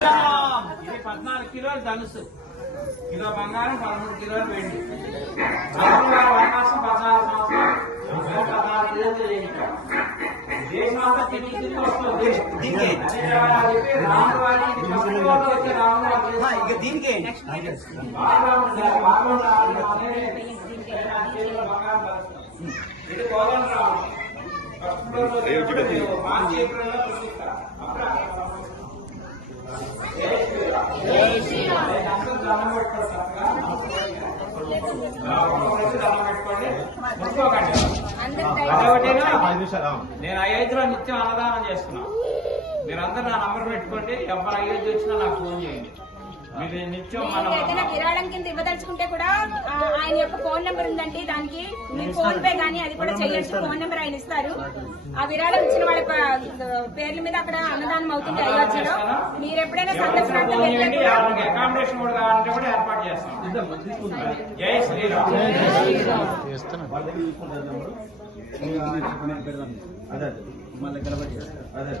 ఇది పద్నాలుగు కిలోలు ధనుసు కిలో బంగారం పదమూడు కిలోలు వెండి వనవాసం పద్నాలుగు సంవత్సరాలు కిలోలు దేశమంతా తిరిగి తిరిగి వస్తుంది వచ్చే. ఇక దీనికి. ఇది కోదండ రాముడు నేను అయోధ్యలో నిత్యం అన్నదానం చేస్తున్నా. మీరందరూ నా నంబర్ పెట్టుకోండి. ఎవరు అయోధ్య వచ్చినా నాకు ఫోన్ చేయండి. ఏదైనా విరాళం కింద ఇవ్వదలుచుకుంటే కూడా ఆయన యొక్క ఫోన్ నెంబర్ ఉందండి. దానికి మీరు ఫోన్ పే గానీ అది కూడా చేయొచ్చు. ఫోన్ నెంబర్ ఆయన ఇస్తారు. ఆ విరాళం ఇచ్చిన వాళ్ళ పేర్ల మీద అక్కడ అన్నదానం అవుతుంది అయోధ్యలో. మీరు ఎప్పుడైనా సందర్శనార్థం జై శ్రీరామ్. అదే మళ్ళీ కలబడి అదే